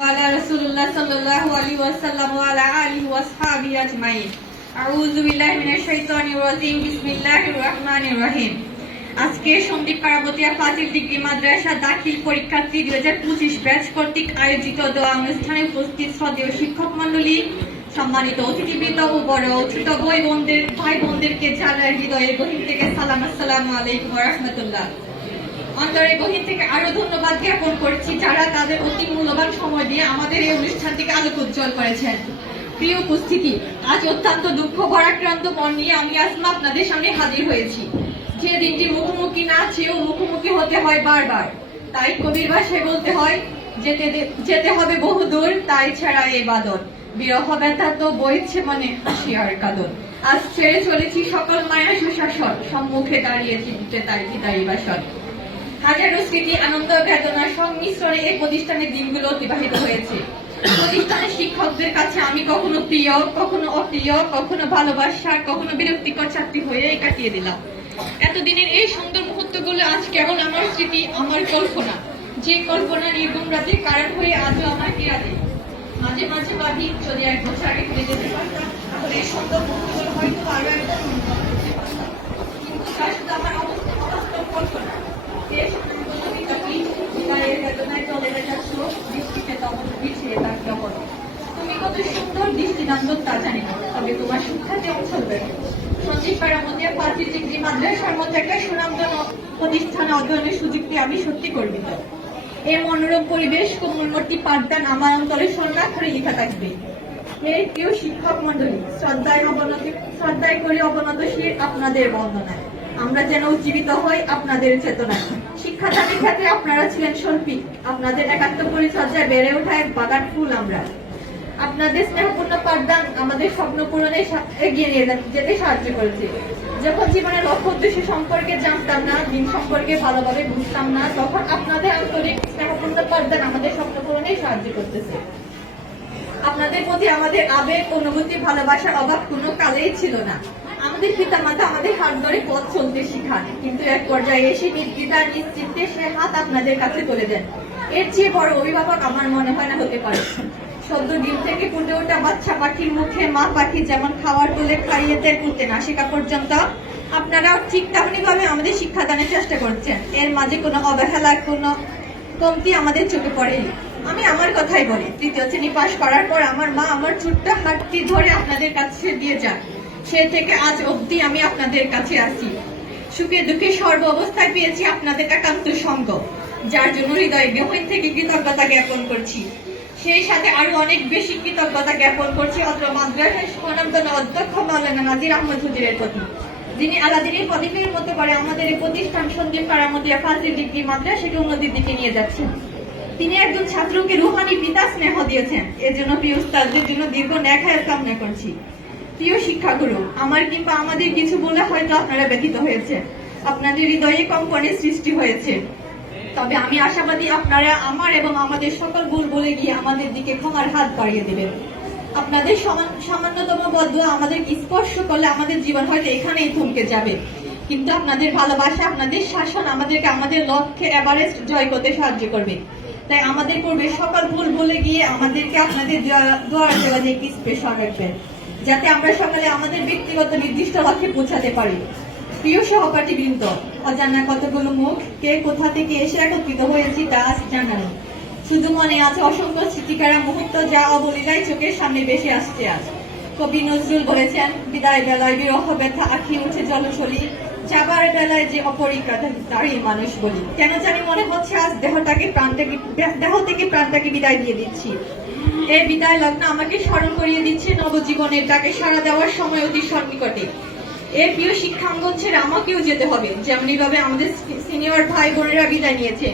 قال رسول الله صلى الله عليه وسلم وعلى آله وأصحابه أجمعين أعوذ بالله من الشيطان الرجيم بسم الله الرحمن الرحيم আজকে সন্দীপ পার্বতীয়া ফাজিল ডিগ্রি মাদ্রাসা দাখিল পরীক্ষার্থী দুই হাজার পঁচিশ ব্যাচ কর্তৃক আয়োজিত দোয়া অনুষ্ঠানে উপস্থিত শ্রদ্ধেয় শিক্ষক মন্ডলী সম্মানিত অতিথিবৃন্দ ও বড় ছোট বই বোনদের ভাই বোনদেরকে জানার হৃদয়ের গভীর থেকে সালাম আসসালামু আলাইকুম রহমতুল্লাহ অন্তরের গভীর থেকে আরও ধন্যবাদ জ্ঞাপন করছি যারা তাদের অতি মূল্যবান সময় দিয়ে আমাদের এই অনুষ্ঠানটিকে আলোক উজ্জ্বল করেছেন। প্রিয় উপস্থিতি, আজ অত্যন্ত দুঃখ ভরাক্রান্ত মন নিয়ে আমি আসমা আপনাদের সামনে হাজির হয়েছি। যে দিনটি মুখোমুখি না চেয়েও মুখোমুখি হতে হয় বারবার। তাই কবির ভাষায় বলতে হয়, যেতে যেতে হবে বহুদূর, তাই ছাড়া এ বাদন। বিরহ ব্যথা তো বইছে মানে হাসিয়ার কাদন। আজ ছেড়ে চলেছি সকল মায়া সুশাসন। সম্মুখে দাঁড়িয়েছি দিতে তাই বিদায়ী বাসন। হাজারো স্মৃতি আনন্দ বেদনার সংমিশ্রণে এই প্রতিষ্ঠানের দিনগুলো অতিবাহিত হয়েছে। প্রতিষ্ঠানের শিক্ষকদের কাছে আমি কখনো প্রিয়, কখনো অপ্রিয়, কখনো ভালোবাসা, কখনো বিরক্তিকর চাকরি হয়ে কাটিয়ে দিলাম। এতদিনের এই সুন্দর মুহূর্তগুলো আজ কেবল আমার স্মৃতি, আমার কল্পনা। যে কল্পনা নির্গম রাতে কারণ হয়ে আজও আমার পীড়া দেয় মাঝে মাঝে ভাবি, যদি এক বছর আগে ফিরে যেতে পারতাম, তাহলে এই সুন্দর মুহূর্তগুলো হয়তো আরও একদম অনুভব করতে পারতাম কিন্তু তা শুধু আমার অবস্থা অবাস্তব কল্পনা দেশ বিতাপী বিদায়ের বেদনায় চলে যাচ্ছ বৃষ্টিতে তখন পিছিয়ে তার যখন তুমি কত সুন্দর দৃষ্টিনন্দন তা জানি তবে তোমার চলবে? সঞ্জীব পাড়ামতিয়া পাঁচটি ডিগ্রি, মাদ্রাসার একটা প্রতিষ্ঠানে অধ্যয়নের সুযোগটি আমি সত্যি গর্বিত। এর মনোরম পরিবেশ কোমলমূর্তি পাঠদান আমার অন্তরে স্বর্ণাক্ষরে লেখা থাকবে। হে প্রিয় শিক্ষক মন্ডলী শ্রদ্ধায় অবনত শ্রদ্ধায় করে আপনাদের বন্দনায়। আমরা যেন উজ্জীবিত হই আপনাদের চেতনায়। শিক্ষাদানের ক্ষেত্রে আপনারা ছিলেন শৈল্পিক। আপনাদের একাত্ম পরিচর্যায় বেড়ে ওঠা এক বাগান ফুল আমরা। আপনাদের স্নেহপূর্ণ পাঠদান আমাদের স্বপ্ন পূরণে এগিয়ে নিয়ে যেতে সাহায্য করেছে। যখন জীবনের লক্ষ্য উদ্দেশ্য সম্পর্কে জানতাম না, দিন সম্পর্কে ভালোভাবে বুঝতাম না, তখন আপনাদের আন্তরিক স্নেহপূর্ণ পাঠদান আমাদের স্বপ্ন পূরণে সাহায্য করতেছে। আপনাদের প্রতি আমাদের আবেগ, অনুভূতি, ভালোবাসার অভাব কোনো কালেই ছিল না। আমাদের পিতা মাতা আমাদের হাত ধরে পথ চলতে শিখান, কিন্তু এক পর্যায়ে এসে নির্দিতা নিশ্চিন্তে সে হাত আপনাদের কাছে তুলে দেন। এর চেয়ে বড় অভিভাবক আমার মনে হয় না হতে পারে। সদ্য ডিম থেকে ওঠা বাচ্চা পাখির মুখে, মা পাখি যেমন খাওয়ার খাইয়ে তেল পর্যন্ত ঠিক আমাদের শিক্ষাদানের চেষ্টা করছেন। এর মাঝে কোনো অবহেলা, কোনো কমতি আমাদের চোখে পড়েনি। আমি আমার কথাই বলি, তৃতীয় শ্রেণি পাশ করার পর আমার মা আমার ছোট্ট হাতটি ধরে আপনাদের কাছে দিয়ে যান। সে থেকে আজ অবধি আমি আপনাদের কাছে আসি। সুখে দুঃখে সর্ব অবস্থায় পেয়েছি আপনাদের একান্ত সঙ্গ, যার জন্য হৃদয় গহীন থেকে কৃতজ্ঞতা জ্ঞাপন করছি। সেই সাথে আরও অনেক বেশি কৃতজ্ঞতা জ্ঞাপন করছি অত্র মাদ্রাসার স্বনামধন্য অধ্যক্ষ মাওলানা নাজির আহমদ হুজুরের প্রতি। যিনি আলাদিনের প্রদীপের মতো করে আমাদের এই প্রতিষ্ঠান সন্দীপ পাড়ামতিয়া ফাজিল ডিগ্রি মাদ্রাসাকে উন্নতির দিকে নিয়ে যাচ্ছেন। তিনি একজন ছাত্রকে রুহানি পিতা স্নেহ দিয়েছেন। এর জন্য প্রিয় উস্তাদদের জন্য দীর্ঘ ন্যাখায় কামনা করছি। প্রিয় শিক্ষাগুরু, আমার কিংবা আমাদের কিছু বলে হয়তো আপনারা ব্যথিত হয়েছে আপনাদের হৃদয়ে কম্পনের সৃষ্টি হয়েছে। তবে আমি আশাবাদী আপনারা আমার এবং আমাদের সকল ভুল বলে গিয়ে আমাদের দিকে ক্ষমার হাত বাড়িয়ে দেবেন। আপনাদের সামান্যতম বদুয়া আমাদের স্পর্শ করলে আমাদের জীবন হয়তো এখানেই থমকে যাবে। কিন্তু আপনাদের ভালোবাসা, আপনাদের শাসন আমাদেরকে আমাদের লক্ষ্যে এভারেস্ট জয় করতে সাহায্য করবে। তাই আমাদের পূর্বে সকল ভুল বলে গিয়ে আমাদেরকে আপনাদের দোয়ার দেওয়ালে একটি স্পেশাল রাখবেন, যাতে আমরা সকালে আমাদের ব্যক্তিগত নির্দিষ্ট লক্ষ্যে পৌঁছাতে পারি। প্রিয় সহপাঠী বৃন্দ, অজানা কতগুলো মুখ, কে কোথা থেকে এসে একত্রিত হয়েছি তা আজ জানা নেই। শুধু মনে আছে অসংখ্য স্মৃতিকারা মুহূর্ত যা অবলীলায় চোখের সামনে বেশি আসছে আজ। কবি নজরুল বলেছেন, বিদায় বেলায় বিরহ ব্যথা আঁখি উঠে জলছলি যাবার বেলায় যে অপরিকাটা তারই মানুষ বলি। কেন জানি মনে হচ্ছে আজ দেহটাকে প্রাণটাকে দেহ থেকে প্রাণটাকে বিদায় দিয়ে দিচ্ছি। এই বিদায় লগ্ন আমাকে স্মরণ করিয়ে দিচ্ছে, নবজীবনের তাকে সাড়া দেওয়ার সময় অতি সন্নিকটে। এর প্রিয় শিক্ষাঙ্গন ছেড়ে আমাকেও যেতে হবে। যেমন এইভাবে আমাদের সিনিয়র ভাই বোনেরা বিদায় নিয়েছে।